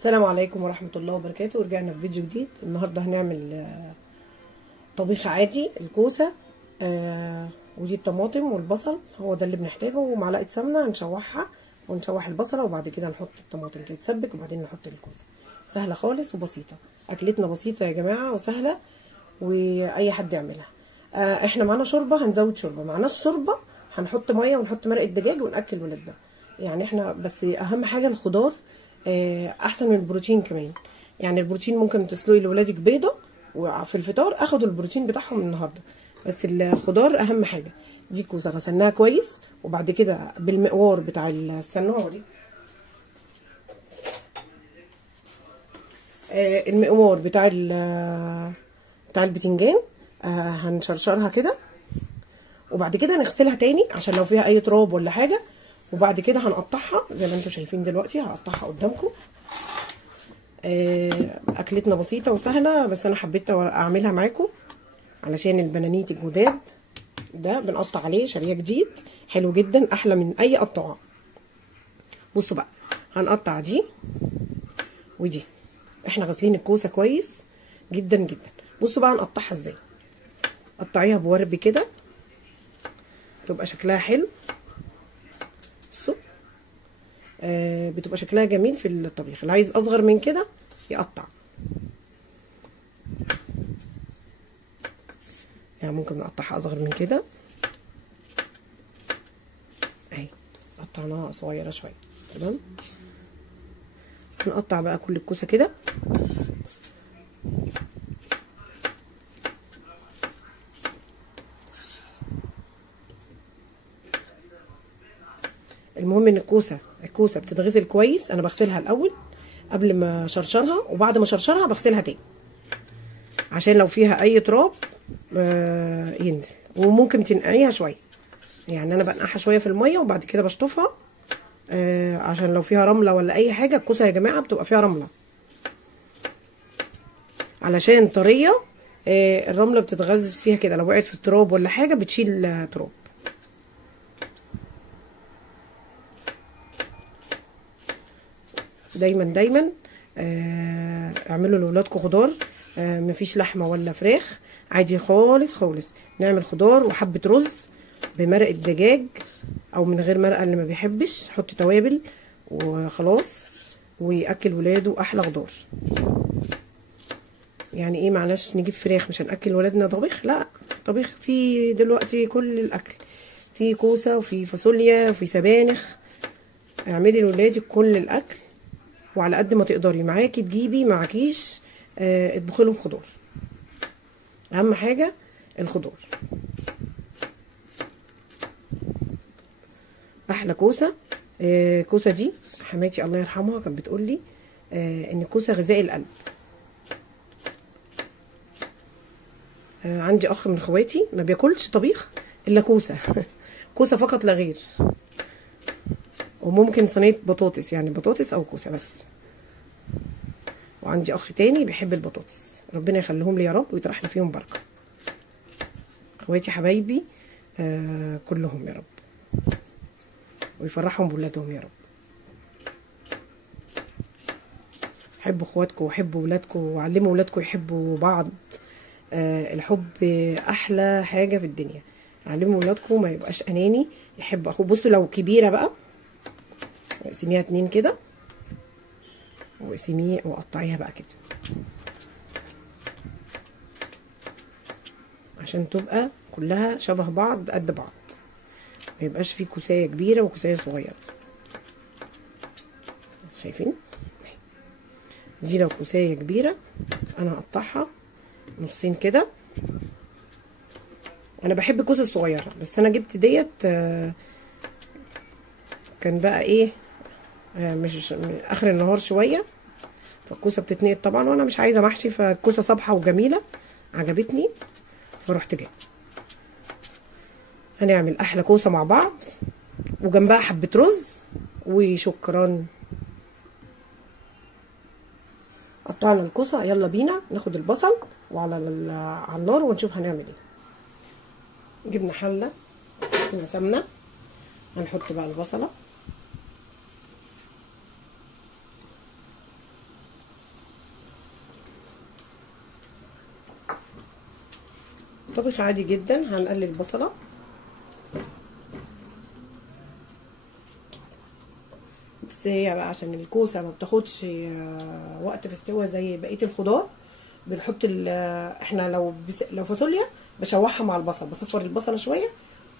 السلام عليكم ورحمة الله وبركاته. رجعنا في فيديو جديد. النهاردة هنعمل طبيخ عادي، الكوسة ودي الطماطم والبصل، هو ده اللي بنحتاجه، ومعلقة سمنة هنشوحها ونشوح البصلة وبعد كده نحط الطماطم تتسبك وبعدين نحط الكوسة. سهلة خالص وبسيطة، أكلتنا بسيطة يا جماعة وسهلة وأي حد يعملها. احنا معانا شوربة، هنزود شوربة. معناش شوربة هنحط مية ونحط مرقة دجاج ونأكل ولادنا. يعني احنا بس أهم حاجة الخضار احسن من البروتين كمان. يعني البروتين ممكن تسلقي لولادك بيضه وفي الفطار اخدوا البروتين بتاعهم النهارده، بس الخضار اهم حاجه. دي كوسه غسلناها كويس وبعد كده بالمقوار بتاع السنوري، المقوار بتاع البتنجان، هنشرشرها كده وبعد كده نغسلها تاني عشان لو فيها اي تراب ولا حاجه، وبعد كده هنقطعها زي ما انتم شايفين دلوقتي. هقطعها قدامكم. اكلتنا بسيطه وسهله، بس انا حبيت اعملها معاكم علشان البنانيت الجداد ده بنقطع عليه شريحه جديد حلو جدا، احلى من اي قطاعه. بصوا بقى، هنقطع دي ودي. احنا غاسلين الكوسه كويس جدا جدا. بصوا بقى هنقطعها ازاي. قطعيها بورب كده تبقى شكلها حلو. بصوا بتبقى شكلها جميل في الطبيخ. اللي عايز اصغر من كده يقطع، يعني ممكن نقطعها اصغر من كده اهي. قطعناها صغيره شويه تمام. هنقطع بقى كل الكوسه كده. المهم ان الكوسه بتتغسل كويس. انا بغسلها الاول قبل ما اشرشرها، وبعد ما اشرشرها بغسلها تاني عشان لو فيها اي تراب ينزل. وممكن تنقعيها شويه، يعني انا بنقعها شويه في الميه وبعد كده بشطفها عشان لو فيها رمله ولا اي حاجه. الكوسه يا جماعه بتبقى فيها رمله علشان طريه، الرمله بتتغزز فيها كده، لو وقعت في التراب ولا حاجه بتشيل تراب. دايما اعملوا لاولادكم خضار، مفيش لحمه ولا فراخ، عادي خالص خالص. نعمل خضار وحبه رز بمرقه دجاج او من غير مرقه، اللي ما بيحبش حط توابل وخلاص وياكل ولاده احلى خضار. يعني ايه معلش نجيب فراخ مش هناكل ولادنا طبيخ؟ لا، طبيخ فيه دلوقتي كل الاكل، في كوسه وفي فاصوليا وفي سبانخ. اعملي لولادك كل الاكل وعلى قد ما تقدري. معاكي تجيبي، معاكيش اطبخي لهم خضار. اهم حاجه الخضار. احلى كوسه. كوسه دي حماتي الله يرحمها كانت بتقول لي ان الكوسه غذاء القلب. عندي اخ من اخواتي ما بياكلش طبيخ الا كوسه كوسه فقط لا غير، وممكن صينيه بطاطس، يعني بطاطس او كوسه بس. وعندي اخ تاني بيحب البطاطس، ربنا يخليهم لي يا رب ويطرح لي فيهم بركه. اخواتي حبايبي كلهم يا رب، ويفرحهم بولادهم يا رب. حبوا اخواتكم وحبوا ولادكم وعلموا ولادكم يحبوا بعض. الحب احلى حاجه في الدنيا. علموا ولادكم ما يبقاش اناني، يحب اخوه. بصوا لو كبيره بقى اقسميها 2 كده واقسميه وقطعيها بقى كده عشان تبقى كلها شبه بعض قد بعض، ما يبقاش في كوسايه كبيره وكوسايه صغيره. شايفين؟ دي لو كوسايه كبيره انا هقطعها نصين كده. انا بحب الكوسه الصغيره، بس انا جبت ديت كان بقى ايه مش اخر النهار شويه، فالكوسه بتتنقط طبعا وانا مش عايزه محشي، فالكوسه صبحه وجميله عجبتني فرحت جايه. هنعمل احلى كوسه مع بعض وجنبها حبه رز وشكرا. قطعنا الكوسه، يلا بينا ناخد البصل وعلى النار ونشوف هنعمل ايه. جبنا حله فيها سمنه، هنحط بقى البصله طبخ عادي جدا. هنقلل البصله بس هي بقى عشان الكوسه ما بتاخدش وقت في السوا زي بقيه الخضار، بنحط احنا لو فاصوليا بشوحها مع البصل، بصفر البصله شويه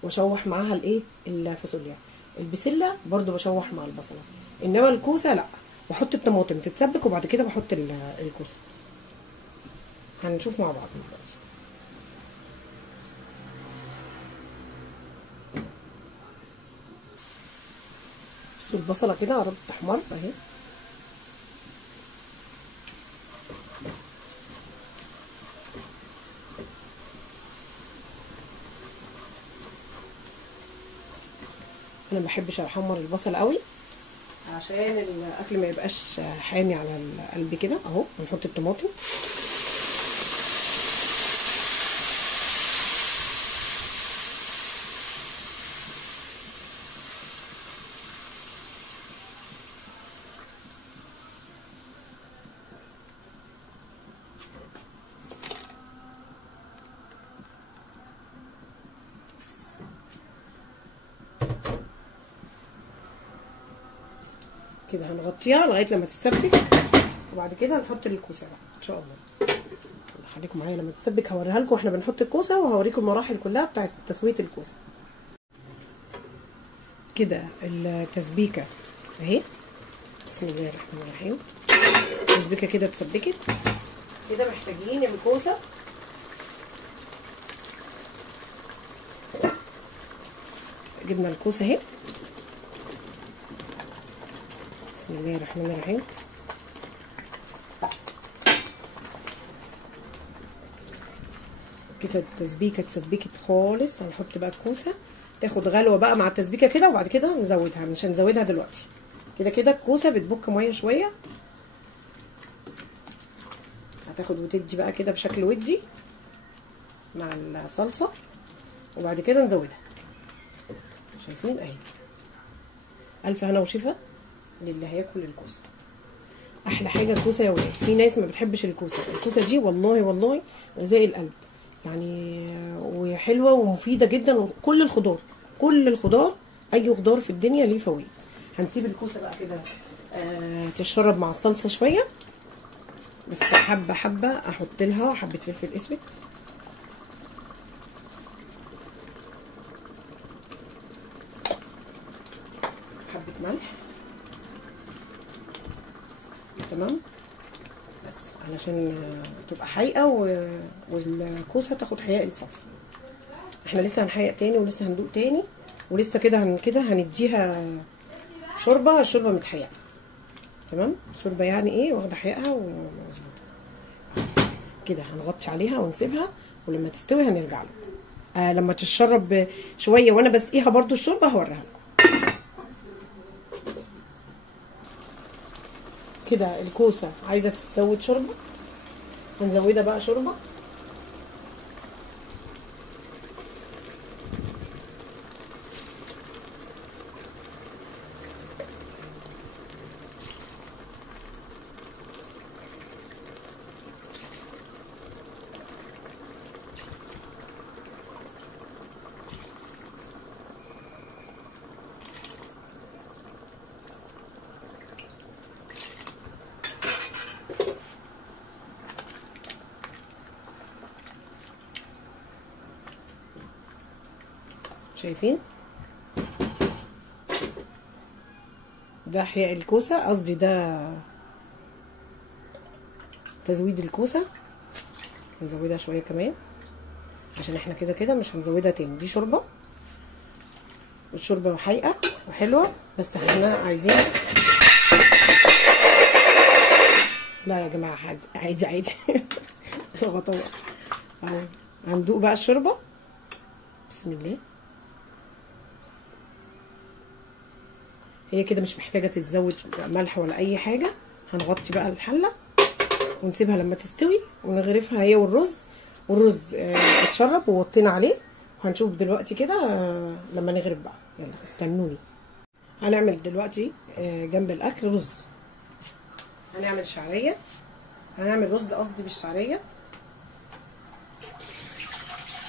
واشوح معاها الايه الفاصوليا. البسله برضو بشوح مع البصله، انما الكوسه لا، بحط الطماطم تتسبك وبعد كده بحط الكوسه. هنشوف مع بعض دلوقتي. بصوا البصله كده قربت تحمر اهي. انا ما بحبش احمر البصل قوي عشان الاكل ما يبقاش حامي على القلب كده. اهو هنحط الطماطم كده. هنغطيها لغايه لما تتسبك وبعد كده هنحط الكوسه بقى ان شاء الله. خليكم معايا لما تتسبك هوريها لكم واحنا بنحط الكوسه، وهوريكم المراحل كلها بتاعت تسويه الكوسه. كده التسبيكه اهي. بسم الله الرحمن الرحيم. التسبيكه كده اتسبكت. كده محتاجين الكوسه جبنا الكوسه اهي. بسم الله الرحمن الرحيم. كده التسبيكه اتسبكت خالص. هنحط بقى الكوسه تاخد غلوه بقى مع التسبيكه كده، وبعد كده نزودها. مش هنزودها دلوقتي، كده كده الكوسه بتبك ميه شويه، هتاخد وتدي بقى كده بشكل ودي مع الصلصه، وبعد كده نزودها. شايفين اهي. الف هنا وشفا للي هياكل الكوسه. احلى حاجه الكوسه يا ولاد. في ناس ما بتحبش الكوسه، الكوسه دي والله والله غذاء القلب يعني، وحلوه ومفيده جدا. وكل الخضار، كل الخضار، اي خضار في الدنيا ليه فوائد. هنسيب الكوسه بقى كده تشرب مع الصلصه شويه بس. حبه حبه احط لها حبه فلفل اسود، حبه ملح، تمام، بس علشان تبقى حقيقه والكوسه تاخد حقيقه الصلصه. احنا لسه هنحقق تاني ولسه هندوق تاني ولسه كده هنديها شوربه. الشوربه متحققه تمام. شوربه يعني ايه، واخده حقيقها ومظبوطه كده. هنغطي عليها ونسيبها، ولما تستوي هنرجع لكم. لما تشرب شويه وانا بسقيها برده الشوربه هوريها لكم. كده الكوسه عايزه تزود شوربه، هنزودها بقى شوربه. شايفين ده احياء الكوسه، قصدي ده تزويد الكوسه. هنزودها شويه كمان عشان احنا كده كده مش هنزودها تاني. دي شوربه، والشوربه حقيقه وحلوه، بس احنا عايزين. لا يا جماعه عادي عادي بطوع اهو. هندوق بقى الشوربه. بسم الله. هي كده مش محتاجه تتزود ملح ولا اي حاجه. هنغطي بقى الحله ونسيبها لما تستوي ونغرفها هي والرز اتشرب ووطينا عليه. وهنشوف دلوقتي كده لما نغرف بقى. يلا استنوني. هنعمل دلوقتي جنب الاكل رز. هنعمل شعريه، هنعمل رز قصدي بالشعريه.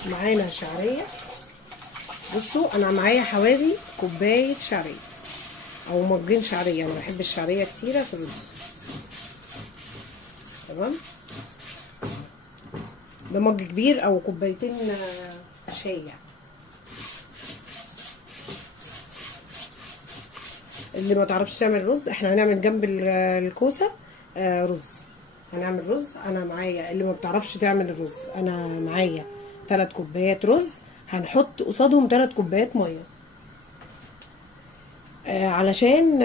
معانا شعريه. بصوا انا معايا حوالي كوبايه شعريه او مجين شعريه، انا بحب الشعريه كتيره في الرز. تمام، ده مج كبير او كوبايتين شاي يعني. اللي ما تعرفش تعمل رز، احنا هنعمل جنب الكوسه رز، هنعمل رز. انا معايا اللي ما بتعرفش تعمل الرز، انا معايا 3 كوبايات رز، هنحط قصادهم 3 كوبايات ميه علشان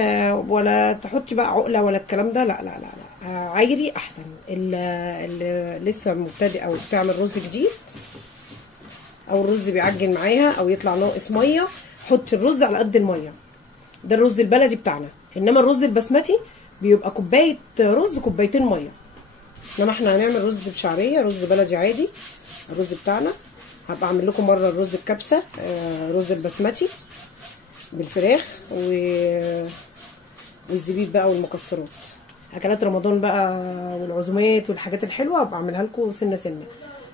ولا تحطي بقى عقله ولا الكلام ده، لا لا لا, لا. عايري احسن. اللي لسه مبتدئ او بتعمل رز جديد او الرز بيعجن معاها او يطلع ناقص ميه، حطي الرز على قد الميه. ده الرز البلدي بتاعنا، انما الرز البسمتي بيبقى كوبايه رز كوبايتين ميه. انما احنا هنعمل رز بشعريه، رز بلدي عادي الرز بتاعنا. هبقى اعمل لكم مره الرز الكبسه، رز البسمتي بالفراخ والزبيب بقى والمكسرات. اكلات رمضان بقى والعزومات والحاجات الحلوه هبقى اعملها لكم سنه سنه.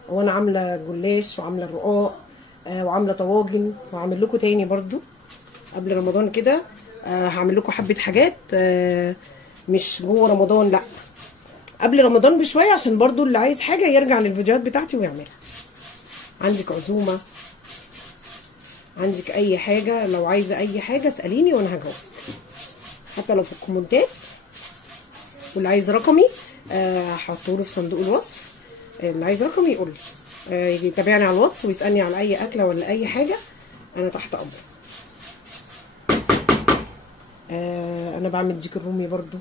وانا عامله جلاش وعامله الرقاق وعامله طواجن، وهعمل لكم تاني برضو قبل رمضان كده. هعمل لكم حبه حاجات مش جوه رمضان، لا قبل رمضان بشويه، عشان برضو اللي عايز حاجه يرجع للفيديوهات بتاعتي ويعملها. عندك عزومه، عندك اي حاجه، لو عايزه اي حاجه اساليني وانا هجاوبك، حتى لو في الكومنتات. واللي عايز رقمي هحطه في صندوق الوصف. اللي عايز رقمي يقول لي، يتابعني على الواتس ويسالني على اي اكله ولا اي حاجه، انا تحت امرك. انا بعمل ديك الرومي برضو،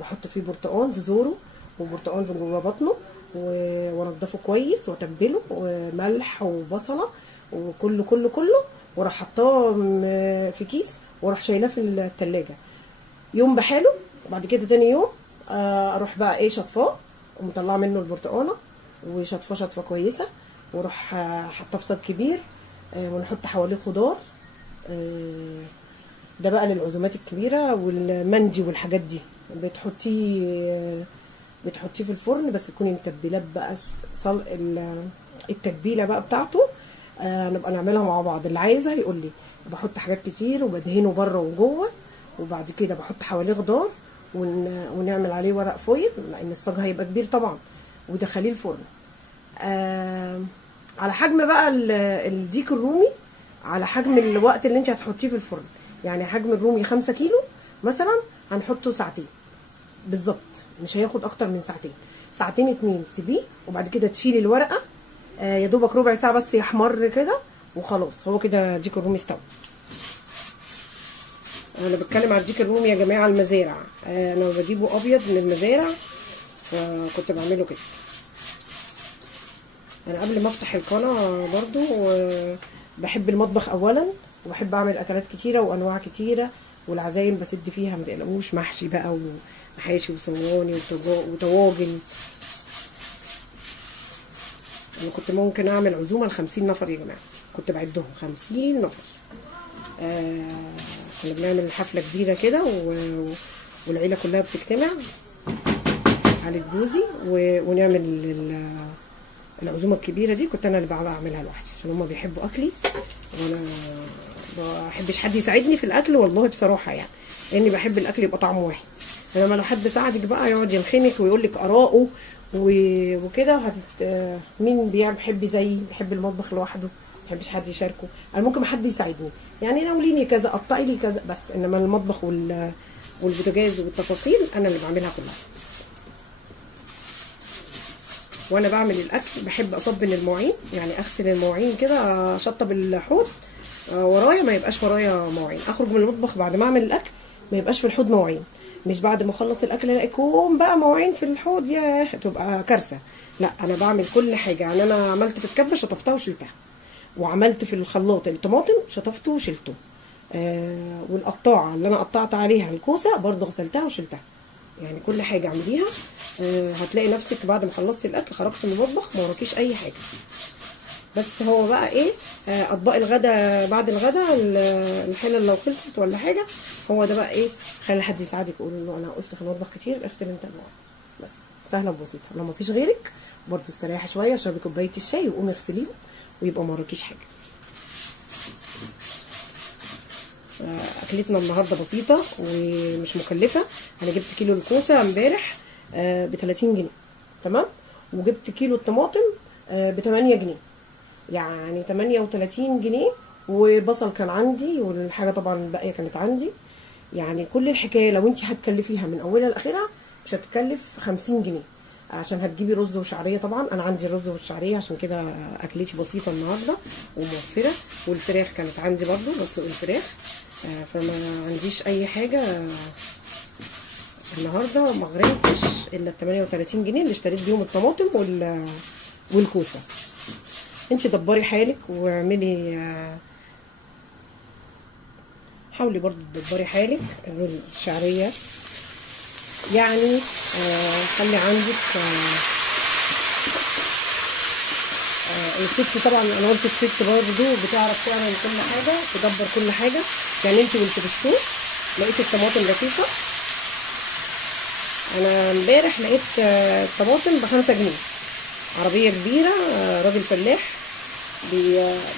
بحط فيه برتقان في زوره وبرتقان في جوه بطنه، وانضفه كويس واتبله وملح وبصله وكله كله كله، وراح حطاه في كيس وراح شايلاه في التلاجة يوم بحاله. وبعد كده تاني يوم اروح بقى ايه شطفاه ومطلعه منه البرتقانه وشطفاه شطفه كويسه، واروح حاطاه في صاج كبير ونحط حواليه خضار. ده بقى للعزومات الكبيره والمندي والحاجات دي، بتحطيه في الفرن، بس تكوني متبلاه بقى التتبيله بقى بتاعته. نبقى نعملها مع بعض. اللي عايزه يقول لي. بحط حاجات كتير وبدهنه بره وجوه، وبعد كده بحط حواليه خضار ونعمل عليه ورق فويل، لان الصاج هيبقى كبير طبعا، ودخليه الفرن. على حجم بقى الديك الرومي، على حجم الوقت اللي انت هتحطيه في الفرن. يعني حجم الرومي 5 كيلو مثلا، هنحطه ساعتين بالظبط، مش هياخد اكتر من ساعتين، ساعتين 2 تسيبيه، وبعد كده تشيلي الورقه يا دوبك ربع ساعه بس يحمر كده وخلاص، هو كده ديك الرومي استوى. انا بتكلم على الديك الرومي يا جماعه المزارع، انا بجيبه ابيض من المزارع، فكنت بعمله كده. انا قبل ما افتح القناه برضو بحب المطبخ اولا، وبحب اعمل اكلات كتيره وانواع كتيره، والعزايم بسد فيها ما تقلقوش، محشي بقى ومحاشي وصواني وطواجن. انا كنت ممكن اعمل عزومه ل50 نفر يا جماعه، كنت بعدهم 50 نفر. كنا بنعمل حفله كبيره كده والعيله كلها بتجتمع على جوزي ونعمل العزومه الكبيره دي. كنت انا اللي بعملها لوحدي عشان هما بيحبوا اكلي، وانا ما بحبش حد يساعدني في الاكل والله بصراحه يعني، لاني بحب الاكل يبقى طعمه واحد. انما لو حد ساعدك بقى يقعد يلخمك ويقول لك اراءه وكده، مين بيحب زيي بيحب المطبخ لوحده، ما بيحبش حد يشاركه. انا ممكن حد يساعدني يعني، ناوليني كذا، قطعي لي كذا بس، انما المطبخ والبوتاجاز والتفاصيل انا اللي بعملها كلها. وانا بعمل الاكل بحب اصبن المواعين، يعني اغسل المواعين كده، اشطب الحوض ورايا، ما يبقاش ورايا مواعين. اخرج من المطبخ بعد ما اعمل الاكل ما يبقاش في الحوض مواعين، مش بعد ما اخلص الاكل الاقي كوم بقى مواعين في الحوض، ياه تبقى كارثه. لا انا بعمل كل حاجه، يعني انا عملت في الكبه شطفتها وشلتها، وعملت في الخلاط الطماطم شطفته وشلته، والقطاعه اللي انا قطعت عليها الكوسه برضه غسلتها وشلتها. يعني كل حاجه اعمليها هتلاقي نفسك بعد ما خلصتي الاكل خرجت من المطبخ ما وراكيش اي حاجه. بس هو بقى ايه، اطباق الغدا بعد الغدا، الحلل لو خلصت ولا حاجه، هو ده بقى ايه، خلي حد يساعدك، يقول له انا وقفت في المطبخ كتير اغسل انت المواعين بس. سهله وبسيطه. لو مفيش غيرك برضو استريحي شويه، اشربي كوبايه الشاي وقومي اغسليهم ويبقى ما وراكيش حاجه. اكلتنا النهارده بسيطه ومش مكلفه. انا جبت كيلو الكوسه امبارح ب 30 جنيه، تمام، وجبت كيلو الطماطم ب 8 جنيه، يعني 38 جنيه. وبصل كان عندي، والحاجه طبعا الباقيه كانت عندي. يعني كل الحكايه لو انت هتكلفيها من اولها لاخرها مش هتكلف 50 جنيه، عشان هتجيبي رز وشعريه. طبعا انا عندي الرز والشعريه، عشان كده اكلتي بسيطه النهارده وموفره. والفراخ كانت عندي برضو، بسلق الفراخ، فما عنديش اي حاجه النهارده. ما غرمتش الا 38 جنيه اللي اشتريت بيهم الطماطم والكوسه. انت دبري حالك واعملي، حاولي برضو تدبري حالك. الشعريه يعني خلي عندك الست. طبعا انا قلت الست برضو بتعرف تعمل كل حاجه، تدبر كل حاجه. يعني انت وانت في السوق لقيت الطماطم رخيصه. انا امبارح لقيت الطماطم ب5 جنيه، عربيه كبيره، راجل فلاح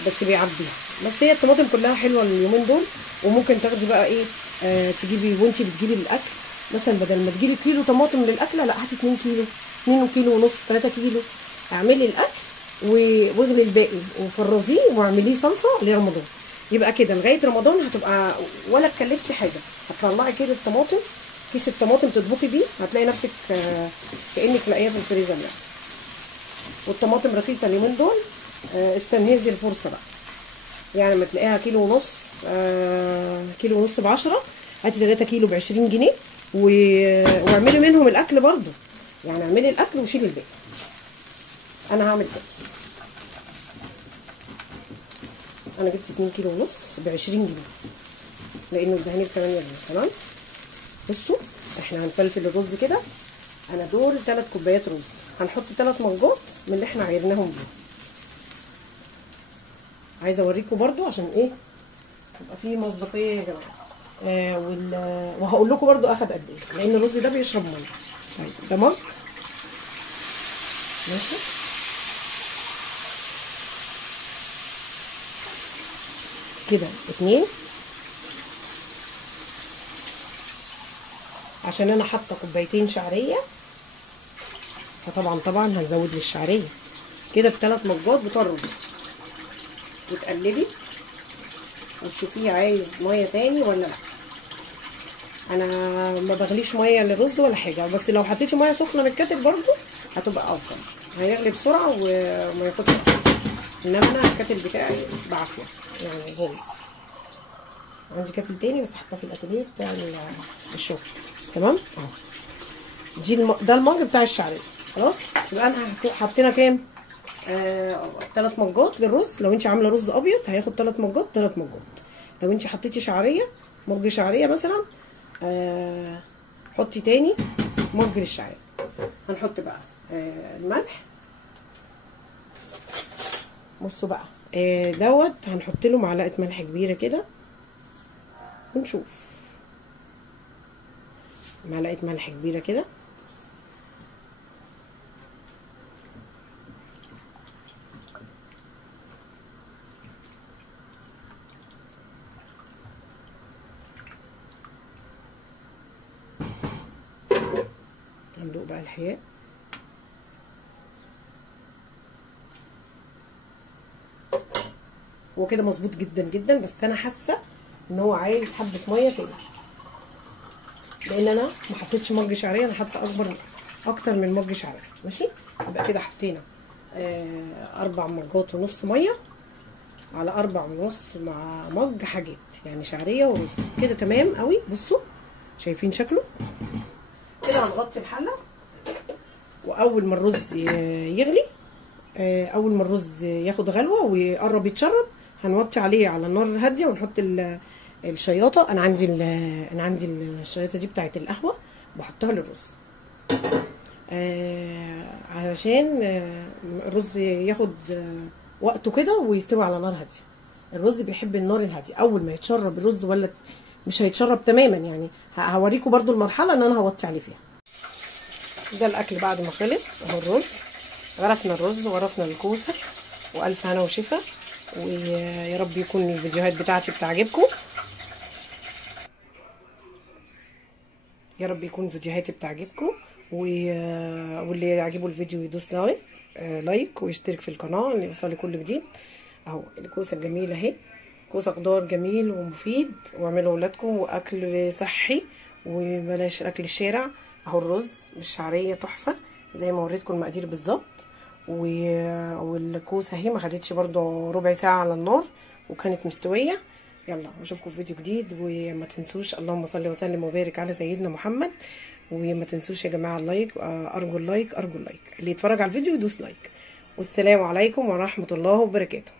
بس بيعبيها. بس هي الطماطم كلها حلوه اليومين دول. وممكن تاخدي بقى ايه، تجيبي وانت بتجيبي الاكل مثلا، بدل ما تجيبي كيلو طماطم للاكله، لا هاتي 2 كيلو، 2 كيلو ونص، 3 كيلو. اعملي الاكل واغلي الباقي وفرزيه واعمليه صلصه لرمضان. يبقى كده لغايه رمضان هتبقى ولا اتكلفتي حاجه. هتطلعي كيلو الطماطم، كيس الطماطم تطبخي بيه، هتلاقي نفسك كانك لاقيها في الفريزر يعني. والطماطم رخيصه اليومين دول، استنهزي الفرصه بقى. يعني ما تلاقيها كيلو ونص، كيلو ونص ب10، هاتي 3 كيلو ب20 جنيه واعملي منهم الاكل برضو. يعني اعملي الاكل وشيلي الباقي. انا هعمل كده. انا جبت 2 كيلو ونص ب20 جنيه لانه الدهاني ب8 جنيه، تمام. بصوا احنا هنفلفل الرز كده. انا دول 3 كوبايات رز، هنحط 3 مجات من اللي احنا عايرناهم بيهم. عايزه اوريكم برضو عشان ايه يبقى فيه مصداقيه يا جماعه. وهقول لكم برضو اخد قد ايه، لان الرز ده بيشرب ميه. طيب ده مج، ماشي. كده 2، عشان انا حاطه كوبايتين شعريه، فطبعا هنزود للشعريه. كده ال3 مجات بتوع الرز. وتقلبي وتشوفيه عايز ميه تاني ولا لا. انا ما بغليش ميه للرز ولا حاجه، بس لو حطيتي ميه سخنه من الكاتل برضو هتبقى افضل، هيغلي بسرعه وما ياخدش وقت. انما انا الكاتل بتاعي بعافيه يعني غوص. عندي كاتل تاني بس حاطاه في الاتيليه بتاع الشغل، تمام. ده المج بتاع الشعريه. خلاص يبقى انا حطينا كام؟ 3 مجات للرز. لو انت عامله رز ابيض هياخد 3 مجات، 3 مجات. لو انت حطيتي شعريه، مج شعريه مثلا، حطي تاني مج للشعريه. هنحط بقى الملح. بصوا بقى دوت هنحط له معلقه ملح كبيره كده ونشوف. معلقه ملح كبيره كده. هندوق بقى الحياء. هو كده مظبوط جدا جدا، بس انا حاسه ان هو عايز حبه ميه تاني، لان انا ما حطيتش مج شعريه. انا حاطه اكتر من مج شعريه، ماشي. يبقى كده حطينا 4 مجات ونص ميه على 4 ونص مع مج حاجات، يعني شعريه ورز. كده تمام قوي. بصوا شايفين شكله كده. هنغطي الحله، واول ما الرز يغلي، اول ما الرز ياخد غلوه ويقرب يتشرب، هنوطي عليه على النار هاديه ونحط الشياطه. انا عندي الشياطه دي بتاعت القهوه، بحطها للرز علشان الرز ياخد وقته كده ويستوي على نار هاديه. الرز بيحب النار الهاديه. اول ما يتشرب الرز، ولا مش هيتشرب تماما يعني، هوريكم برضو المرحله ان انا هوطي عليه فيها. ده الاكل بعد ما خلص اهو. الرز غرفنا الرز وغرفنا الكوسه، والف هنا وشفا. ويا رب يكون الفيديوهات بتاعتي بتعجبكم، يا رب يكون فيديوهاتي بتعجبكم. واللي يعجبه الفيديو يدوس لايك ويشترك في القناه اللي يوصل كل جديد. اهو الكوسه الجميله اهي، كوسه خضار جميل ومفيد، واعملوا لاولادكم واكل صحي وبلاش اكل الشارع. اهو الرز بالشعريه تحفه زي ما وريتكم المقادير بالظبط. والكوسه اهي ما خدتش برده ربع ساعه على النار وكانت مستويه. يلا اشوفكم في فيديو جديد، وما تنسوش اللهم صل وسلم وبارك على سيدنا محمد. وما تنسوش يا جماعه اللايك، ارجو اللايك ارجو اللايك، اللي يتفرج على الفيديو يدوس لايك. والسلام عليكم ورحمه الله وبركاته.